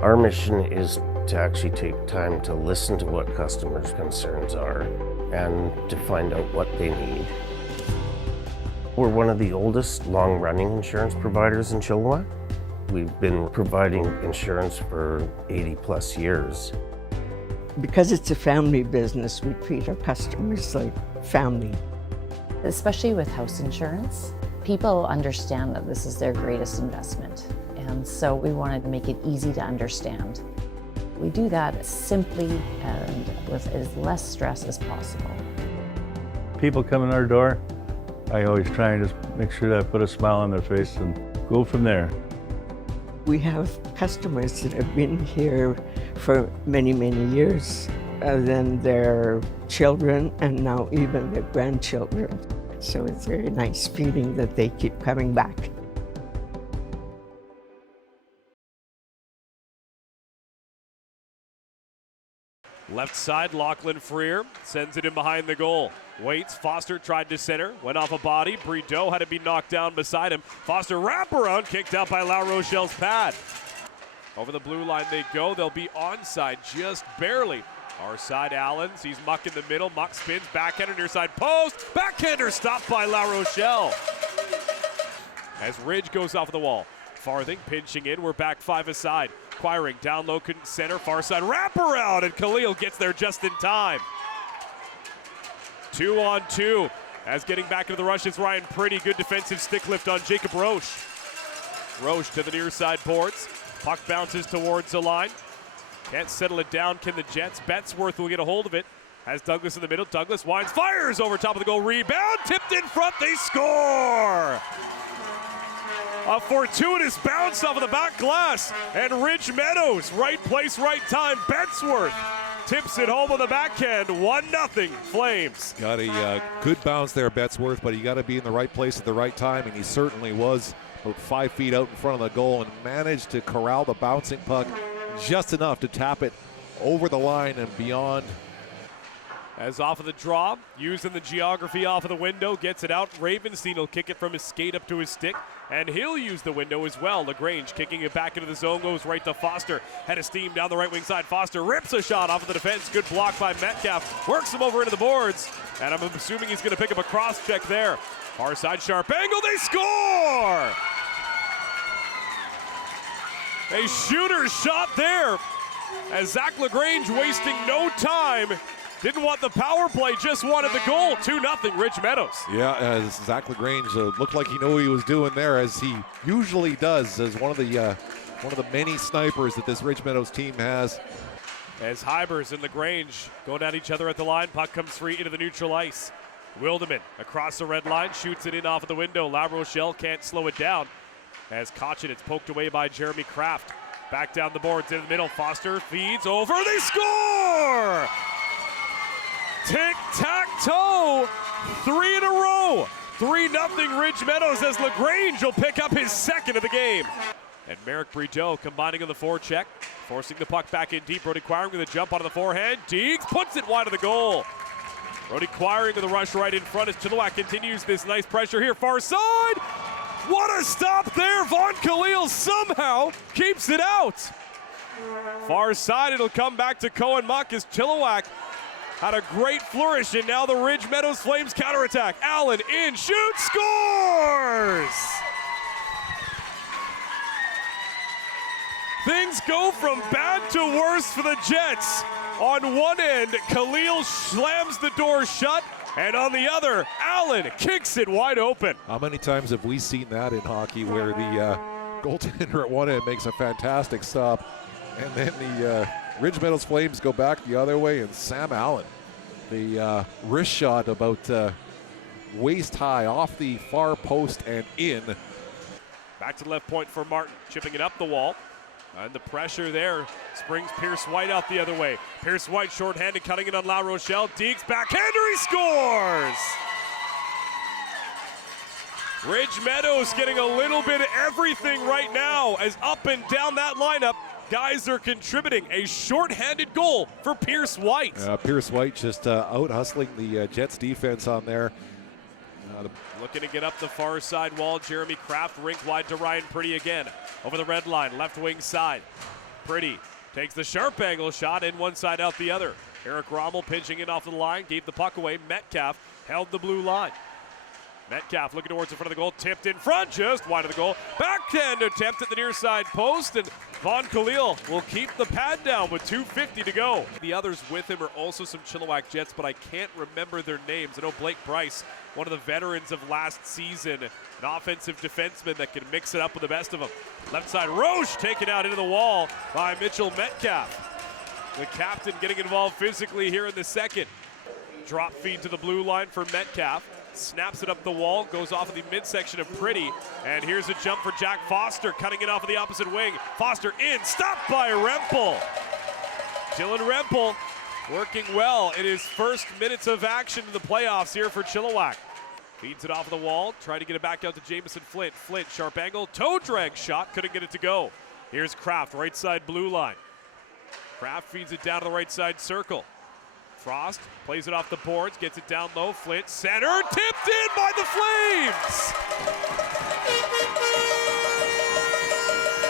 Our mission is to actually take time to listen to what customers' concerns are and to find out what they need. We're one of the oldest long-running insurance providers in Chilliwack. We've been providing insurance for 80+ years. Because it's a family business, we treat our customers like family. Especially with house insurance, people understand that this is their greatest investment. And so we wanted to make it easy to understand. We do that simply and with as less stress as possible. People come in our door, I always try and just make sure that I put a smile on their face and go from there. We have customers that have been here for many, many years, then their children and now even their grandchildren. So it's a very nice feeling that they keep coming back. Left side, Lachlan Freer sends it in behind the goal. Waits, Foster tried to center, went off a body. Brideau had to be knocked down beside him. Foster wraparound, kicked out by La Rochelle's pad. Over the blue line they go. They'll be onside just barely. Our side, Allen sees Muck in the middle. Muck spins, backhander near side post. Backhander stopped by La Rochelle. As Ridge goes off the wall. Farthing pinching in. We're back 5 aside. Quiring down low, couldn't center. Far side wraparound, and Khalil gets there just in time. 2-on-2. As getting back into the rush is Ryan Pretty. Good defensive stick lift on Jacob Roche. Roche to the near side boards. Puck bounces towards the line. Can't settle it down, can the Jets? Bettesworth will get a hold of it. Has Douglas in the middle. Douglas winds, fires over top of the goal. Rebound, tipped in front, they score! A fortuitous bounce off of the back glass. And Ridge Meadows, right place, right time. Bettesworth tips it home on the backhand. 1-0 Flames. Got a good bounce there, Bettesworth, but you got to be in the right place at the right time, and he certainly was about 5 feet out in front of the goal and managed to corral the bouncing puck just enough to tap it over the line and beyond. As off of the draw, using the geography off of the window, gets it out. Ravenstein will kick it from his skate up to his stick, and he'll use the window as well. LaGrange kicking it back into the zone, goes right to Foster. Head of steam down the right wing side. Foster rips a shot off of the defense. Good block by Metcalf. Works him over into the boards, and I'm assuming he's going to pick up a cross check there. Far side, sharp angle, they score! A shooter's shot there, as Zach LaGrange wasting no time. Didn't want the power play, just wanted the goal. 2-0 Ridge Meadows. Yeah, as Zach LaGrange looked like he knew what he was doing there, as he usually does, as one of the many snipers that this Ridge Meadows team has. As Hybers and LaGrange going at each other at the line, puck comes free into the neutral ice. Wildeman across the red line, shoots it in off of the window. La Rochelle can't slow it down. As Kotchin, it's poked away by Jeremy Kraft. Back down the boards in the middle. Foster feeds over. They score! Tic-tac-toe. 3 in a row. 3-0 Ridge Meadows as LaGrange will pick up his second of the game. And Merrick Brideau combining on the forecheck, forcing the puck back in deep. Brody Quiring with a jump onto the forehand. Deeks puts it wide of the goal. Brody Quiring with a rush right in front as Chilliwack continues this nice pressure here. Far side. What a stop there. Vaughn Khalil somehow keeps it out. Far side, it'll come back to Cohen Muck as Chilliwack had a great flourish, and now the Ridge Meadows Flames counterattack. Allen in, shoots, scores! Things go from bad to worse for the Jets. On one end, Khalil slams the door shut, and on the other, Allen kicks it wide open. How many times have we seen that in hockey where the goaltender at one end makes a fantastic stop, and then the Ridge Meadows Flames go back the other way, and Sam Allen, the wrist shot about waist high off the far post and in. Back to the left point for Martin, chipping it up the wall. And the pressure there springs Pierce White out the other way. Pierce White shorthanded, cutting it on La Rochelle. Deeks backhander, he scores! Ridge Meadows getting a little bit of everything right now, as up and down that lineup, guys are contributing. A shorthanded goal for Pierce White. Pierce White just out hustling the Jets defense on there. Looking to get up the far side wall. Jeremy Kraft rink wide to Ryan Pretty again. Over the red line, left wing side. Pretty takes the sharp angle shot in one side out the other. Eric Rommel pinching in off the line, gave the puck away. Metcalf held the blue line. Metcalf looking towards the front of the goal, tipped in front, just wide of the goal. Backhand attempt at the near side post, and Vaughn Khalil will keep the pad down with 2:50 to go. The others with him are also some Chilliwack Jets, but I can't remember their names. I know Blake Bryce, one of the veterans of last season, an offensive defenseman that can mix it up with the best of them. Left side, Roche taken out into the wall by Mitchell Metcalf. The captain getting involved physically here in the second. Drop feed to the blue line for Metcalf. Snaps it up the wall, goes off of the midsection of Pretty, and here's a jump for Jack Foster, cutting it off of the opposite wing. Foster in, stopped by Rempel. Dylan Rempel working well in his first minutes of action in the playoffs here for Chilliwack. Feeds it off of the wall, trying to get it back out to Jamison Flint. Flint, sharp angle, toe drag shot, couldn't get it to go. Here's Kraft, right side blue line. Kraft feeds it down to the right side circle. Frost plays it off the boards, gets it down low. Flint, center, tipped in by the Flames!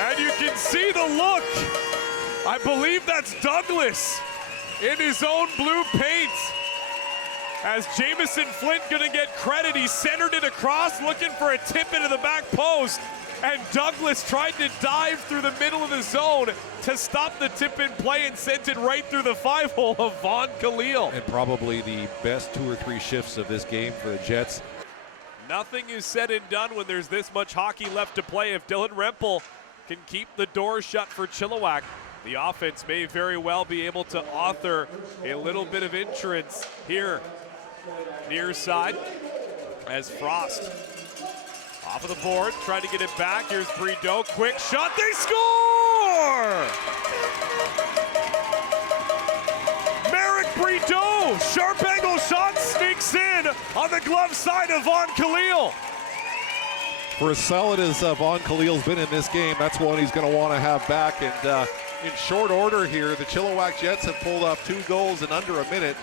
And you can see the look. I believe that's Douglas in his own blue paint. As Jamison Flint gonna get credit, he centered it across, looking for a tip into the back post. And Douglas tried to dive through the middle of the zone to stop the tip in play and sent it right through the 5-hole of Vaughn Khalil. And probably the best 2 or 3 shifts of this game for the Jets. Nothing is said and done when there's this much hockey left to play. If Dylan Rempel can keep the door shut for Chilliwack, the offense may very well be able to author a little bit of entrance here near side as Frost off of the board, trying to get it back. Here's Brideau, quick shot, they score! Merrick Brideau, sharp angle shot, sneaks in on the glove side of Vaughn Khalil. For as solid as Vaughn Khalil's been in this game, that's one he's going to want to have back. And in short order here, the Chilliwack Jets have pulled off 2 goals in under a minute.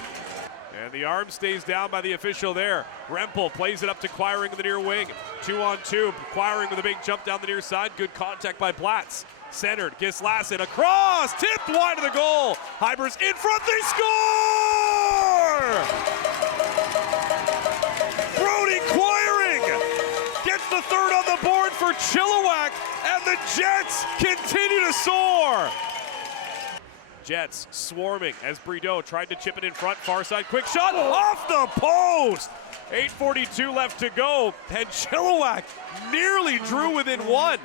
And the arm stays down by the official there. Rempel plays it up to Quiring in the near wing. 2-on-2, Quiring with a big jump down the near side. Good contact by Platz. Centered, Gislason across, tipped wide of the goal. Hybers in front, they score! Brody Quiring gets the third on the board for Chilliwack, and the Jets continue to soar. Jets swarming as Brideau tried to chip it in front, far side, quick shot, off the post! 8:42 left to go, and Chilliwack nearly drew within 1.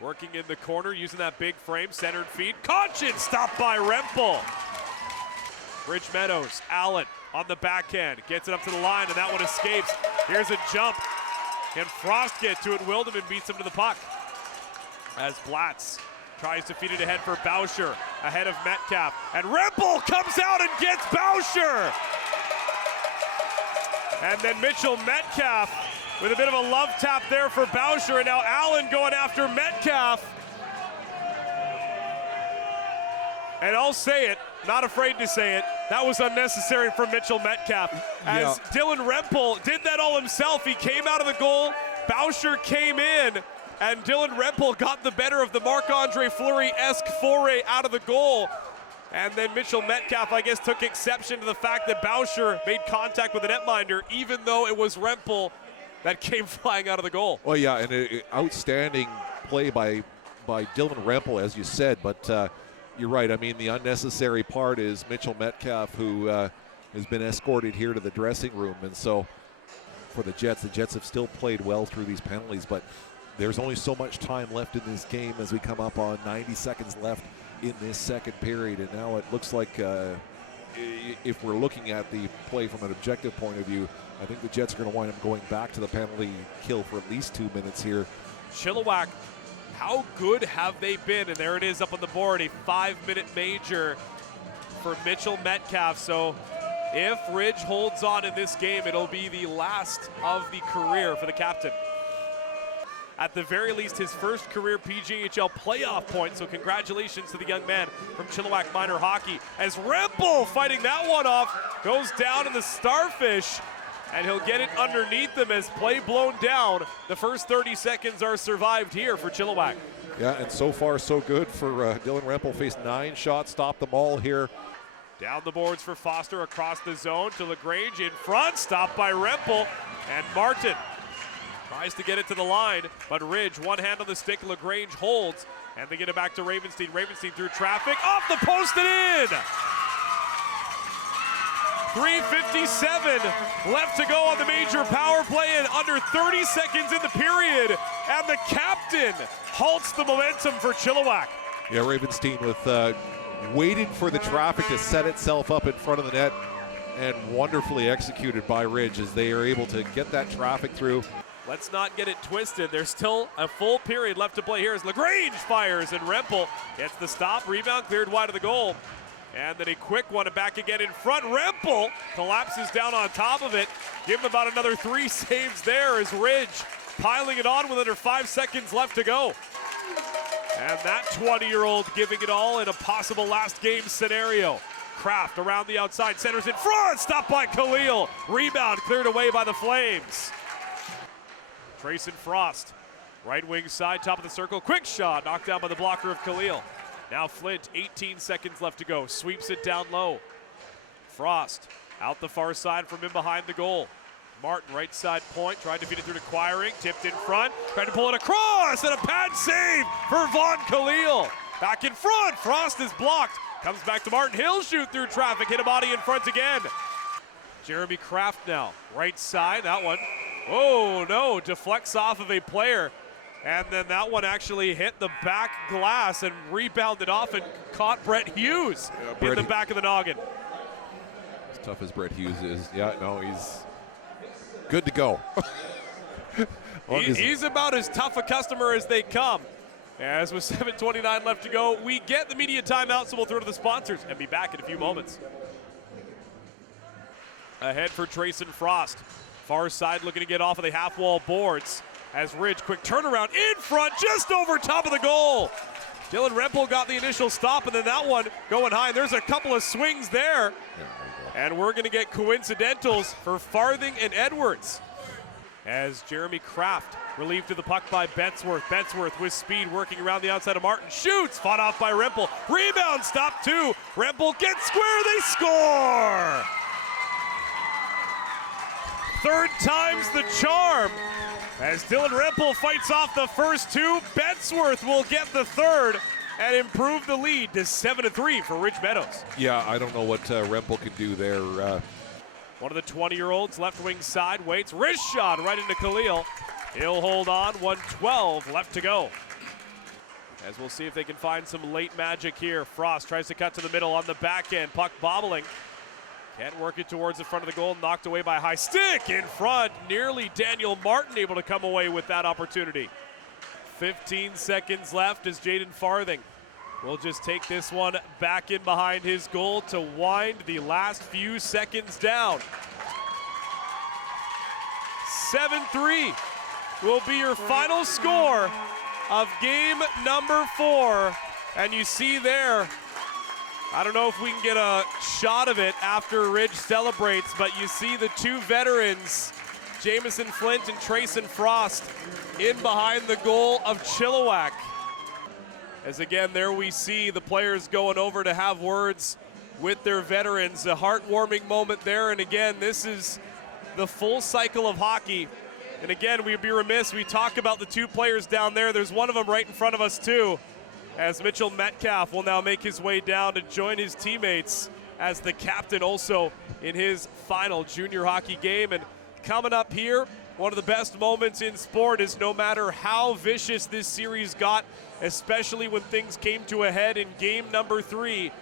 Working in the corner, using that big frame, centered feed, Conchin stopped by Rempel. Rich Meadows, Allen on the backhand, gets it up to the line, and that one escapes. Here's a jump. Can Frost get to it? Wildeman beats him to the puck. As Blatz tries to feed it ahead for Bauscher, ahead of Metcalf. And Rempel comes out and gets Bauscher! And then Mitchell Metcalf with a bit of a love tap there for Bauscher, and now Allen going after Metcalf. And I'll say it, not afraid to say it, that was unnecessary for Mitchell Metcalf. As Dylan Rempel did that all himself. He came out of the goal, Bauscher came in, and Dylan Rempel got the better of the Marc-Andre Fleury-esque foray out of the goal. And then Mitchell Metcalf, I guess, took exception to the fact that Bauscher made contact with the netminder, even though it was Rempel that came flying out of the goal. Well, yeah, and an outstanding play by Dylan Rempel, as you said, but you're right. I mean, the unnecessary part is Mitchell Metcalf, who has been escorted here to the dressing room. And so for the Jets have still played well through these penalties, but there's only so much time left in this game as we come up on 90 seconds left in this second period. And now it looks like if we're looking at the play from an objective point of view, I think the Jets are going to wind up going back to the penalty kill for at least 2 minutes here. Chilliwack, how good have they been? And there it is up on the board, a 5-minute major for Mitchell Metcalf. So if Ridge holds on in this game, it'll be the last of the career for the captain. At the very least, his first career PJHL playoff point. So congratulations to the young man from Chilliwack Minor Hockey. As Rempel fighting that one off, goes down in the Starfish, and he'll get it underneath him as play blown down. The first 30 seconds are survived here for Chilliwack. Yeah, and so far so good for Dylan Rempel. Faced 9 shots, stopped them all here. Down the boards for Foster across the zone to LaGrange in front, stopped by Rempel, and Martin tries to get it to the line, but Ridge, one hand on the stick, LaGrange holds, and they get it back to Ravenstein. Ravenstein through traffic, off the post and in! 3:57 left to go on the major power play and under 30 seconds in the period, and the captain halts the momentum for Chilliwack. Yeah, Ravenstein with waiting for the traffic to set itself up in front of the net, and wonderfully executed by Ridge as they are able to get that traffic through. Let's not get it twisted. There's still a full period left to play here as LaGrange fires and Rempel gets the stop. Rebound cleared wide of the goal. And then a quick one back again in front. Rempel collapses down on top of it. Give him about another 3 saves there as Ridge piling it on with under 5 seconds left to go. And that 20-year-old giving it all in a possible last game scenario. Kraft around the outside, centers in front, stopped by Khalil. Rebound cleared away by the Flames. Trayson Frost, right wing side, top of the circle. Quick shot, knocked down by the blocker of Khalil. Now Flint, 18 seconds left to go. Sweeps it down low. Frost out the far side from in behind the goal. Martin, right side point, tried to feed it through to Quiring, tipped in front, tried to pull it across, and a pad save for Vaughn Khalil. Back in front, Frost is blocked. Comes back to Martin, he'll shoot through traffic, hit a body in front again. Jeremy Kraft now, right side, that one. Oh no, deflects off of a player. And then that one actually hit the back glass and rebounded off and caught Brett Hughes in the back of the noggin. As tough as Brett Hughes is, yeah, no, he's good to go. He's about as tough a customer as they come. As with 7:29 left to go, we get the media timeout, so we'll throw to the sponsors and be back in a few moments. Ahead for Trayson Frost. Far side looking to get off of the half wall boards. As Ridge, quick turnaround in front, just over top of the goal. Dylan Rempel got the initial stop, and then that one going high. There's a couple of swings there. And we're going to get coincidentals for Farthing and Edwards. As Jeremy Kraft relieved to the puck by Betsworth. Betsworth with speed working around the outside of Martin. Shoots, fought off by Rempel. Rebound, stop 2. Rempel gets square, they score! Third time's the charm. As Dylan Rempel fights off the first 2, Betsworth will get the third and improve the lead to 7-3 for Ridge Meadows. Yeah, I don't know what Rempel can do there. One of the 20-year-olds, left wing side, waits, wrist shot right into Khalil. He'll hold on, 1:12 left to go. As we'll see if they can find some late magic here. Frost tries to cut to the middle on the back end, puck bobbling. Can't work it towards the front of the goal, knocked away by a high stick in front. Nearly Daniel Martin able to come away with that opportunity. 15 seconds left as Jaden Farthing will just take this one back in behind his goal to wind the last few seconds down. 7-3 will be your final score of game number 4. And you see there, I don't know if we can get a shot of it after Ridge celebrates, but you see the 2 veterans, Jamison Flint and Trayson Frost, in behind the goal of Chilliwack. As again, there we see the players going over to have words with their veterans. A heartwarming moment there, and again, this is the full cycle of hockey. And again, we'd be remiss, we talk about the 2 players down there. There's one of them right in front of us too, as Mitchell Metcalf will now make his way down to join his teammates as the captain also in his final junior hockey game. And coming up here, one of the best moments in sport is no matter how vicious this series got, especially when things came to a head in game number 3,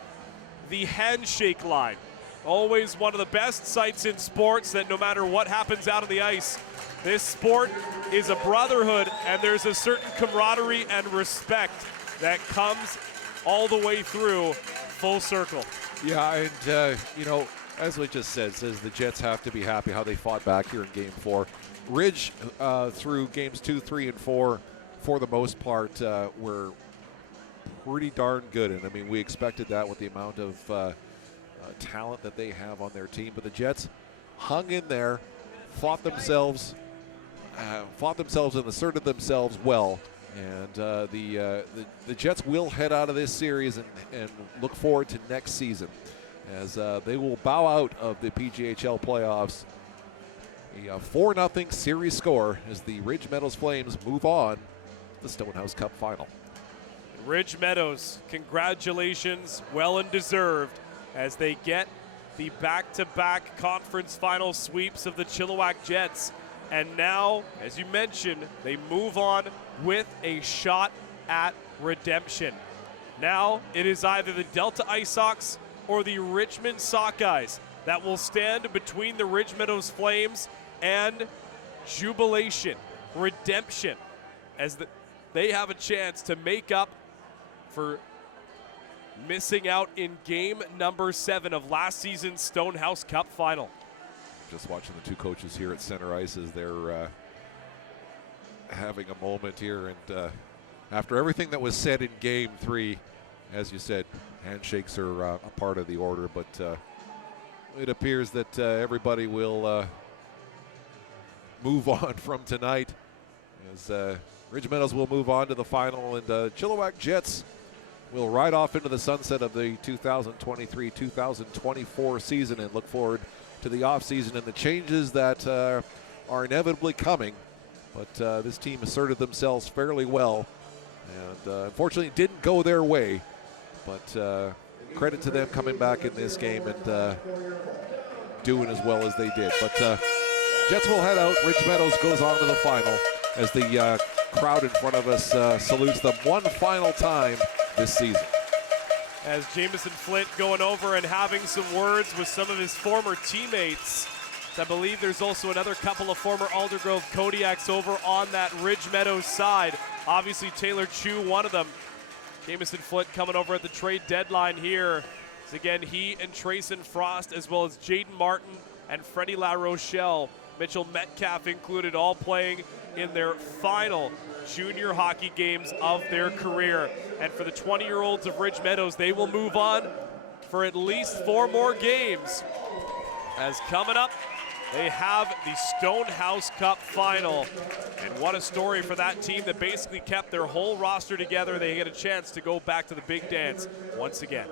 the handshake line. Always one of the best sights in sports, that no matter what happens out on the ice, this sport is a brotherhood, and there's a certain camaraderie and respect that comes all the way through full circle. Yeah, and you know, as we just says the Jets have to be happy how they fought back here in game 4. Ridge through games 2, 3, and 4, for the most part, were pretty darn good. And I mean, we expected that with the amount of talent that they have on their team. But the Jets hung in there, fought themselves and asserted themselves well. And the Jets will head out of this series and look forward to next season, as they will bow out of the PGHL playoffs. A 4-0 series score as the Ridge Meadows Flames move on to the Stonehouse Cup final. Ridge Meadows, congratulations, well and deserved, as they get the back-to-back conference final sweeps of the Chilliwack Jets. And now, as you mentioned, they move on with a shot at redemption. Now it is either the Delta Ice Sox or the Richmond Sockeyes that will stand between the Ridge Meadows Flames and jubilation, redemption, as they have a chance to make up for missing out in game number 7 of last season's Stonehouse Cup final. Just watching the two coaches here at center ice as they're having a moment here, and after everything that was said in game 3, as you said, handshakes are a part of the order, but it appears that everybody will move on from tonight, as Ridge Meadows will move on to the final, and Chilliwack Jets will ride off into the sunset of the 2023-2024 season and look forward to the offseason and the changes that are inevitably coming. But this team asserted themselves fairly well, and unfortunately it didn't go their way. But credit to them coming back in this game and doing as well as they did. But Jets will head out. Ridge Meadows goes on to the final as the crowd in front of us salutes them one final time this season. As Jamison Flint going over and having some words with some of his former teammates. I believe there's also another couple of former Aldergrove Kodiaks over on that Ridge Meadows side. Obviously Taylor Chu, one of them. Jamison Flint coming over at the trade deadline here. So again, he and Trayson Frost, as well as Jaden Martin and Freddie La Rochelle, Mitchell Metcalf included, all playing in their final junior hockey games of their career. And for the 20-year-olds of Ridge Meadows, they will move on for at least 4 more games. As coming up, they have the Stonehouse Cup final. And what a story for that team that basically kept their whole roster together. They get a chance to go back to the big dance once again.